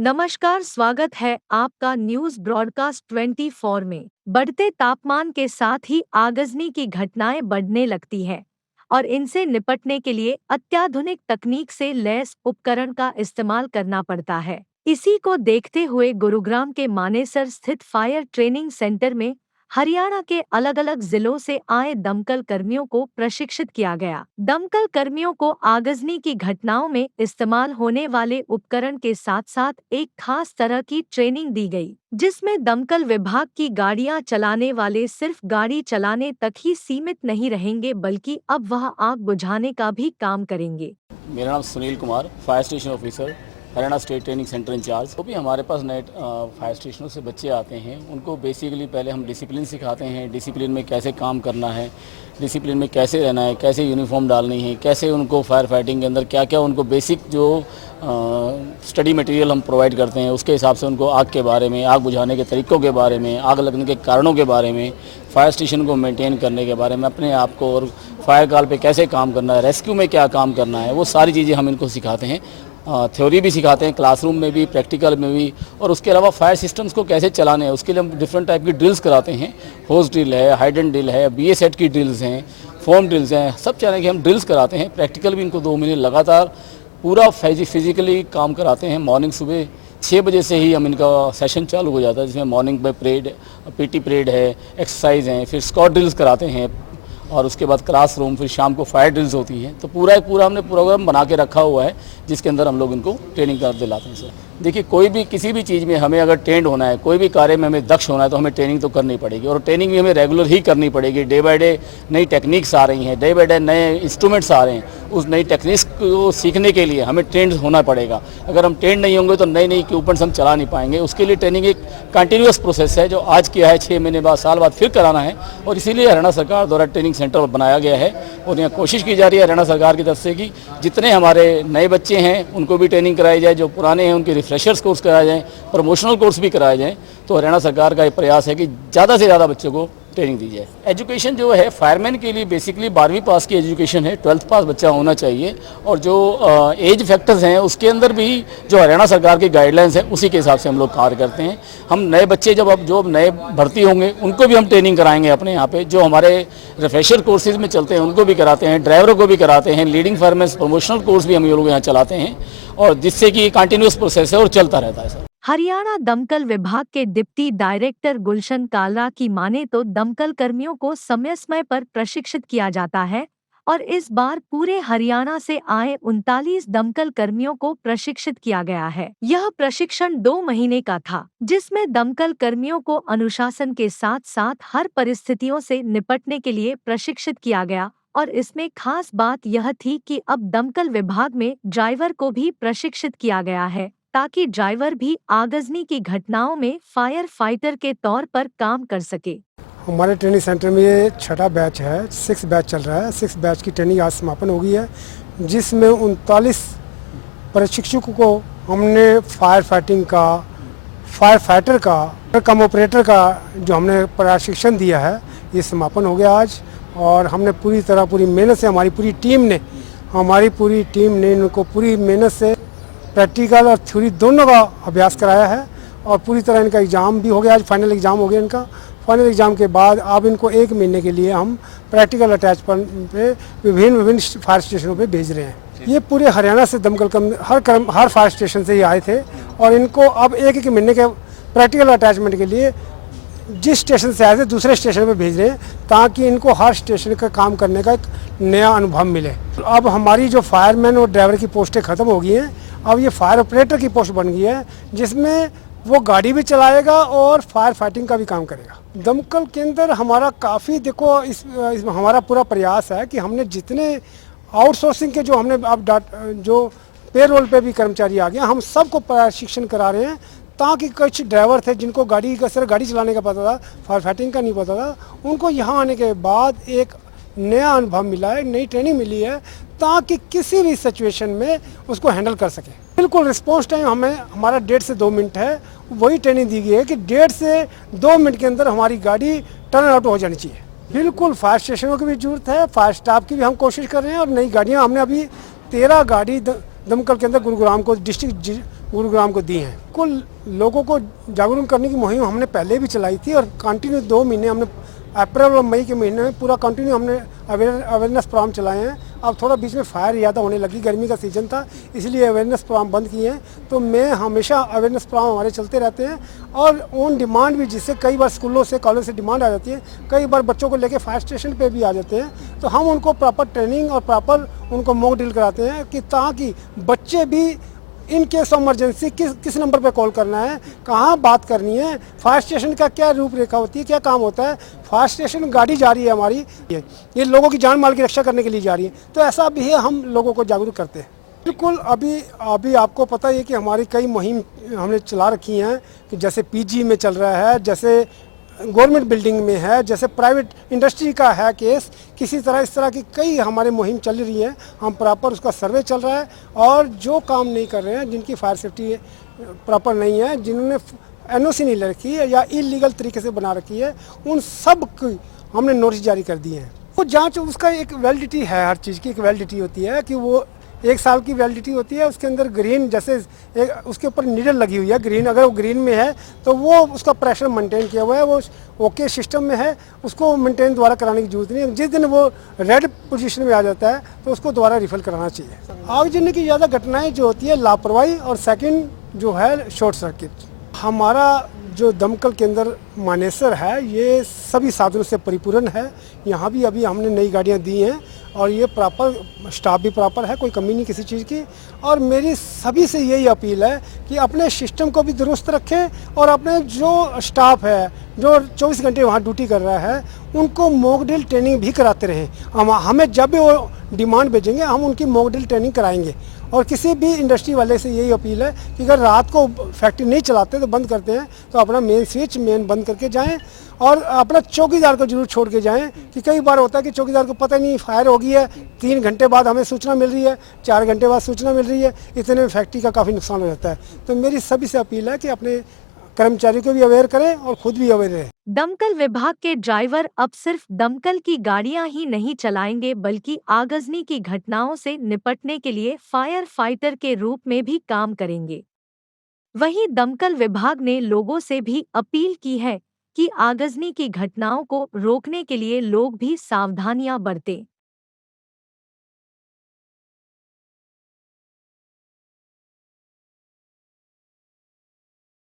नमस्कार, स्वागत है आपका न्यूज ब्रॉडकास्ट 24 में। बढ़ते तापमान के साथ ही आगजनी की घटनाएं बढ़ने लगती है और इनसे निपटने के लिए अत्याधुनिक तकनीक से लैस उपकरण का इस्तेमाल करना पड़ता है। इसी को देखते हुए गुरुग्राम के मानेसर स्थित फायर ट्रेनिंग सेंटर में हरियाणा के अलग अलग जिलों से आए दमकल कर्मियों को प्रशिक्षित किया गया। दमकल कर्मियों को आगजनी की घटनाओं में इस्तेमाल होने वाले उपकरण के साथ साथ एक खास तरह की ट्रेनिंग दी गई, जिसमें दमकल विभाग की गाड़ियां चलाने वाले सिर्फ गाड़ी चलाने तक ही सीमित नहीं रहेंगे, बल्कि अब वह आग बुझाने का भी काम करेंगे। मेरा नाम Sunil Kumar, fire station officer, Haryana state training centre in-charge. तो भी हमारे पास नए फायर स्टेशनों से बच्चे आते हैं, उनको बेसिकली पहले हम डिसिप्लिन सिखाते हैं। डिसिप्लिन में कैसे काम करना है, डिसिप्लिन में कैसे रहना है, कैसे यूनिफॉर्म डालनी है, कैसे उनको फायर फाइटिंग के अंदर क्या क्या उनको बेसिक जो स्टडी मटेरियल हम प्रोवाइड करते हैं, उसके हिसाब से उनको आग के बारे में, आग बुझाने के तरीक़ों के बारे में, आग लगने के कारणों के बारे में, फायर स्टेशन को मेंटेन करने के बारे में, अपने आप को और फायर कॉल पे कैसे काम करना है, रेस्क्यू में क्या काम करना है, वो सारी चीज़ें हम इनको सिखाते हैं। थ्योरी भी सिखाते हैं, क्लासरूम में भी, प्रैक्टिकल में भी, और उसके अलावा फायर सिस्टम्स को कैसे चलाने हैं उसके लिए हम डिफरेंट टाइप की ड्रिल्स कराते हैं। होस ड्रिल है, हाइडेंट ड्रिल है, BA सेट की ड्रिल्स हैं, फोम ड्रिल्स हैं, सब तरह के हम ड्रिल्स कराते हैं। प्रैक्टिकल भी इनको 2 महीने लगातार पूरा फिजिकली काम कराते हैं। मॉर्निंग सुबह 6 बजे से ही हम इनका सेशन चालू हो जाता है, जिसमें मॉर्निंग में परेड, PT परेड है, एक्सरसाइज हैं, फिर स्क्वाड ड्रिल्स कराते हैं, और उसके बाद क्लासरूम, फिर शाम को फायर ड्रिल्स होती हैं। तो पूरा हमने प्रोग्राम बना के रखा हुआ है, जिसके अंदर हम लोग इनको ट्रेनिंग कर दिलाते हैं। सर देखिए, कोई भी किसी भी चीज़ में हमें अगर ट्रेंड होना है, कोई भी कार्य में हमें दक्ष होना है, तो हमें ट्रेनिंग तो करनी पड़ेगी, और ट्रेनिंग भी हमें रेगुलर ही करनी पड़ेगी। डे बाय डे नई टेक्निक्स आ रही हैं, डे बाय डे नए इंस्ट्रूमेंट्स आ रहे हैं। उस नई टेक्निक्स को सीखने के लिए हमें ट्रेंड होना पड़ेगा। अगर हम ट्रेंड नहीं होंगे तो नई इक्विपमेंट्स हम चला नहीं पाएंगे। उसके लिए ट्रेनिंग एक कंटिन्यूस प्रोसेस है, जो आज किया है, 6 महीने बाद, साल बाद फिर कराना है, और इसीलिए हरियाणा सरकार द्वारा ट्रेनिंग सेंटर बनाया गया है। और यहाँ कोशिश की जा रही है हरियाणा सरकार की तरफ से कि जितने हमारे नए बच्चे हैं उनको भी ट्रेनिंग कराई जाए, जो पुराने हैं उनके रिफ्रेशर्स कोर्स कराए जाएँ, प्रमोशनल कोर्स भी कराए जाएँ। तो हरियाणा सरकार का ये प्रयास है कि ज़्यादा से ज़्यादा बच्चों को ट्रेनिंग दी जाए। एजुकेशन जो है फायरमैन के लिए बेसिकली 12वीं पास की एजुकेशन है, 12th पास बच्चा होना चाहिए, और जो एज फैक्टर्स हैं उसके अंदर भी जो हरियाणा सरकार की गाइडलाइंस है उसी के हिसाब से हम लोग कार्य करते हैं। हम नए बच्चे जो नए भर्ती होंगे उनको भी हम ट्रेनिंग कराएंगे अपने यहाँ पे, जो हमारे रिफ्रेशर कोर्सेज में चलते हैं उनको भी कराते हैं, ड्राइवरों को भी कराते हैं, लीडिंग फायरमैन प्रमोशनल कोर्स भी हम लोग यहाँ चलाते हैं, और जिससे कि कंटिन्यूस प्रोसेस है और चलता रहता है। सर हरियाणा दमकल विभाग के डिप्टी डायरेक्टर गुलशन कालरा की माने तो दमकल कर्मियों को समय समय पर प्रशिक्षित किया जाता है, और इस बार पूरे हरियाणा से आए 39 दमकल कर्मियों को प्रशिक्षित किया गया है। यह प्रशिक्षण 2 महीने का था, जिसमें दमकल कर्मियों को अनुशासन के साथ साथ हर परिस्थितियों से निपटने के लिए प्रशिक्षित किया गया। और इसमें खास बात यह थी कि अब दमकल विभाग में ड्राइवर को भी प्रशिक्षित किया गया है, ताकि ड्राइवर भी आगजनी की घटनाओं में फायर फाइटर के तौर पर काम कर सके। हमारे ट्रेनिंग सेंटर में ये 6ठा बैच है, 6 बैच चल रहा है। 6 बैच की ट्रेनिंग आज समापन हो गई है, जिसमें 39 प्रशिक्षकों को हमने फायर फाइटिंग का, फायर फाइटर का, कम ऑपरेटर का जो हमने प्रशिक्षण दिया है, ये समापन हो गया आज। और हमने पूरी मेहनत से, हमारी पूरी टीम ने इनको पूरी मेहनत से प्रैक्टिकल और थ्योरी दोनों का अभ्यास कराया है, और पूरी तरह इनका एग्ज़ाम भी हो गया। आज फाइनल एग्ज़ाम हो गया इनका। फाइनल एग्ज़ाम के बाद अब इनको 1 महीने के लिए हम प्रैक्टिकल अटैचमेंट पे विभिन्न फायर स्टेशनों पे भेज रहे हैं। ये पूरे हरियाणा से दमकल हर फायर स्टेशन से ये आए थे, और इनको अब 1 महीने के प्रैक्टिकल अटैचमेंट के लिए जिस स्टेशन से आए थे दूसरे स्टेशन पे भेज रहे हैं, ताकि इनको हर स्टेशन का काम करने का एक नया अनुभव मिले। अब हमारी जो फायरमैन और ड्राइवर की पोस्टें ख़त्म हो गई हैं, अब ये फायर ऑपरेटर की पोस्ट बन गई है, जिसमें वो गाड़ी भी चलाएगा और फायर फाइटिंग का भी काम करेगा। दमकल के अंदर हमारा काफ़ी, देखो इसमें हमारा पूरा प्रयास है कि हमने जितने आउटसोर्सिंग के जो हमने अब जो पेरोल पे भी कर्मचारी आ गए, हम सबको प्रशिक्षण करा रहे हैं, ताकि कुछ ड्राइवर थे जिनको गाड़ी चलाने का पता था, फायर फाइटिंग का नहीं पता था, उनको यहाँ आने के बाद एक नया अनुभव मिला है, नई ट्रेनिंग मिली है, ताकि किसी भी सिचुएशन में उसको हैंडल कर सके। बिल्कुल रिस्पॉन्स टाइम हमारा 1.5 से 2 मिनट है। वही ट्रेनिंग दी गई है कि 1.5 से 2 मिनट के अंदर हमारी गाड़ी टर्न आउट हो जानी चाहिए। बिल्कुल फायर स्टेशनों की भी जरूरत है, फायर स्टाफ की भी हम कोशिश कर रहे हैं, और नई गाड़ियाँ हमने अभी 13 गाड़ी दमकल के अंदर गुरुग्राम को डिस्ट्रिक्ट गुरुग्राम को दी हैं। कुल लोगों को जागरूक करने की मुहिम हमने पहले भी चलाई थी और कंटिन्यू 2 महीने हमने अप्रैल और मई के महीने में पूरा कंटिन्यू हमने अवेयरनेस प्रोग्राम चलाए हैं। अब थोड़ा बीच में फायर ज़्यादा होने लगी, गर्मी का सीज़न था, इसलिए अवेयरनेस प्रोग्राम बंद किए हैं। तो मैं हमेशा अवेयरनेस प्रोग्राम हमारे चलते रहते हैं और ऑन डिमांड भी, जिससे कई बार स्कूलों से कॉलेज से डिमांड आ जाती है, कई बार बच्चों को लेकर फायर स्टेशन पे भी आ जाते हैं, तो हम उनको प्रॉपर ट्रेनिंग और प्रॉपर उनको मॉक ड्रिल कराते हैं कि ताकि बच्चे भी इन केस ऑफ इमरजेंसी किस नंबर पे कॉल करना है, कहाँ बात करनी है, फायर स्टेशन का क्या रूपरेखा होती है, क्या काम होता है। फायर स्टेशन गाड़ी जा रही है हमारी, ये लोगों की जान माल की रक्षा करने के लिए जा रही है, तो ऐसा भी है, हम लोगों को जागरूक करते हैं। बिल्कुल, अभी आपको पता ही है कि हमारी कई मुहिम हमने चला रखी हैं कि जैसे पीजी में चल रहा है, जैसे गवर्नमेंट बिल्डिंग में है, जैसे प्राइवेट इंडस्ट्री का है केस, किसी तरह इस तरह की कई हमारे मुहिम चल रही है। हम प्रॉपर उसका सर्वे चल रहा है और जो काम नहीं कर रहे हैं, जिनकी फायर सेफ्टी प्रॉपर नहीं है, जिन्होंने एनओसी नहीं ले रखी है या इलीगल तरीके से बना रखी है, उन सब की हमने नोटिस जारी कर दिए हैं। वो जांच, उसका एक वैलिडिटी है, हर चीज़ की एक वैलिडिटी होती है कि वो 1 साल की वैलिडिटी होती है। उसके अंदर ग्रीन, जैसे उसके ऊपर नीडल लगी हुई है ग्रीन, अगर वो ग्रीन में है तो वो उसका प्रेशर मेंटेन किया हुआ है, वो ओके सिस्टम में है, उसको मेंटेन दोबारा कराने की जरूरत नहीं है। जिस दिन वो रेड पोजीशन में आ जाता है तो उसको दोबारा रिफिल कराना चाहिए। आगजनी की ज़्यादा घटनाएं जो होती है लापरवाही और सेकंड जो है शॉर्ट सर्किट। हमारा जो दमकल केंद्र मानेसर है, ये सभी साधनों से परिपूर्ण है। यहाँ भी अभी हमने नई गाड़ियाँ दी हैं और ये प्रॉपर स्टाफ भी प्रॉपर है, कोई कमी नहीं किसी चीज़ की। और मेरी सभी से यही अपील है कि अपने सिस्टम को भी दुरुस्त रखें और अपने जो स्टाफ है जो 24 घंटे वहाँ ड्यूटी कर रहा है, उनको मॉक ड्रिल ट्रेनिंग भी कराते रहें। हमें जब भी वो डिमांड भेजेंगे, हम उनकी मॉक ड्रिल ट्रेनिंग कराएंगे। और किसी भी इंडस्ट्री वाले से यही अपील है कि अगर रात को फैक्ट्री नहीं चलाते तो बंद करते हैं, तो अपना मेन स्विच बंद करके जाएं और अपना चौकीदार को जरूर छोड़ के जाएं। कि कई बार होता है कि चौकीदार को पता नहीं फायर हो गई है, 3 घंटे बाद हमें सूचना मिल रही है, 4 घंटे बाद सूचना मिल रही है, इतने में फैक्ट्री का काफ़ी नुकसान हो जाता है। तो मेरी सभी से अपील है कि अपने कर्मचारी को भी अवेयर करें और खुद भी अवेयर रहें। दमकल विभाग के ड्राइवर अब सिर्फ दमकल की गाड़ियां ही नहीं चलाएंगे, बल्कि आगजनी की घटनाओं से निपटने के लिए फायर फाइटर के रूप में भी काम करेंगे। वहीं दमकल विभाग ने लोगों से भी अपील की है कि आगजनी की घटनाओं को रोकने के लिए लोग भी सावधानियां बरतें।